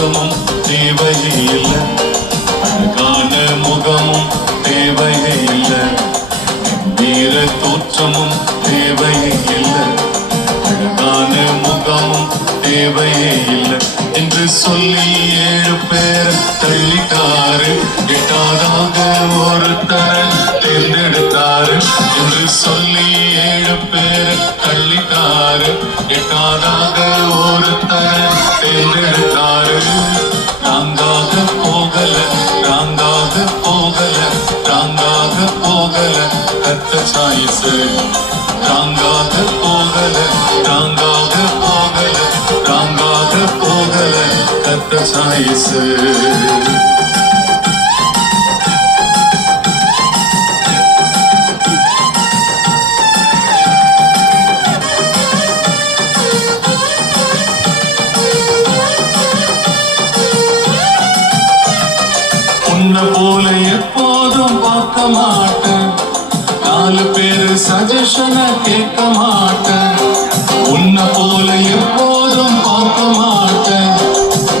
தோற்றமும் தேவையே இல்லை. அழகான முகமும் தேவையே இல்லை. வீர தோற்றமும் தேவையே இல்லை. அழகான முகமும் தேவையே இல்லை. என்று சொல்லி ஏழு பேர் தள்ளிட்டாரு. எட்டாதாக ஒருத்தர் தேர்ந்தெடுத்தாரு. என்று சொல்லி ஏழு பேர் தள்ளிட்டாரு. எட்டாதாக ஒருத்தர் தேர்ந்தெடுத்தார். நாங்காக போகல நாங்காக போகல நாங்காக போகல கத்த சாயசு நாங்காக உன்னை போல எப்போதும் பார்க்க மாட்டேன் நாலு பேரு சஜஷனை கேட்க மாட்டேன் உன்னை போல எப்போதும் பார்க்க மாட்டேன்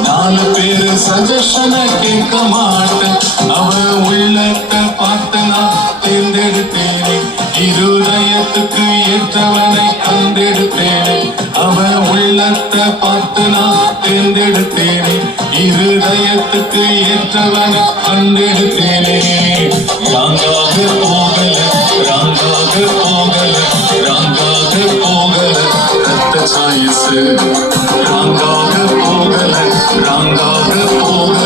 நாலு பேரு சஜஷனை கேட்க மாட்டேன் அவ உள்ளத்தை பார்த்தனா தேர்ந்தெடுத்தேனே. இருதயத்துக்கு ஏற்றவனை கண்டெடுத்தேனே. அவ உள்ளத்தை பார்த்து நான் தேர்ந்தெடுத்தேனே. இருதயத்துக்கு ஏற்றவன் கண்டெடுத்தேனே. ராங்காக போகல ராங்காக போகல ராங்காக போகல ரத்த சாயசு. ராங்காக போகல ராங்காக போகல.